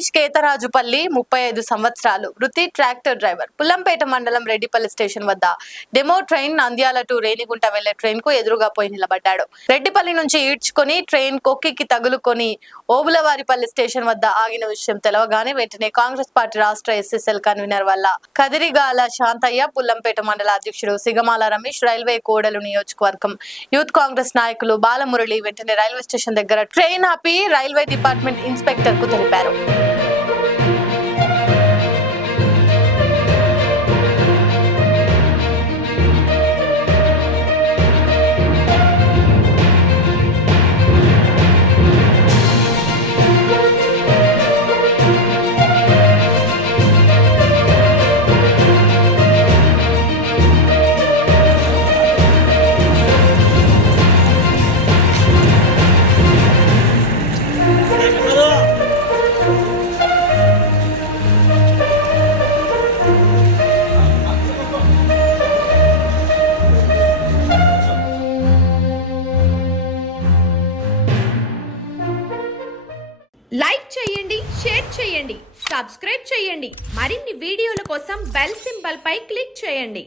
రమేష్ కేతరాజుపల్లి 35 సంవత్సరాలు, వృత్తి tractor driver. Pullampeta మండలం రెడ్డిపల్లి స్టేషన్ వద్ద demo train Nandyal to Renigunta వెళ్లే ట్రైన్ కు ఎదురుగా పోయి నిలబడ్డాడు. రెడ్డిపల్లి నుంచి ఈడ్చుకొని ట్రైన్ కొక్కికి తగులుకొని ఓబులవారిపల్లి స్టేషన్ వద్ద ఆగిన విషయం తెలవగానే వెంటనే కాంగ్రెస్ పార్టీ రాష్ట్ర ఎస్ఎస్ఎల్ కన్వీనర్ వల్ల కదిరిగాల శాంతయ్య, పుల్లంపేట మండల అధ్యక్షుడు సిగమాల రమేష్, రైల్వే కోడలు నియోజకవర్గం యూత్ కాంగ్రెస్ నాయకులు బాలమురళి వెంటనే రైల్వే స్టేషన్ దగ్గర ట్రైన్ ఆపి రైల్వే డిపార్ట్మెంట్ ఇన్స్పెక్టర్ కు తెలిపారు. లైక్ చేయండి, షేర్ చేయండి, సబ్స్క్రైబ్ చేయండి. మరిన్ని వీడియోల కోసం బెల్ సింబల్ పై క్లిక్ చేయండి.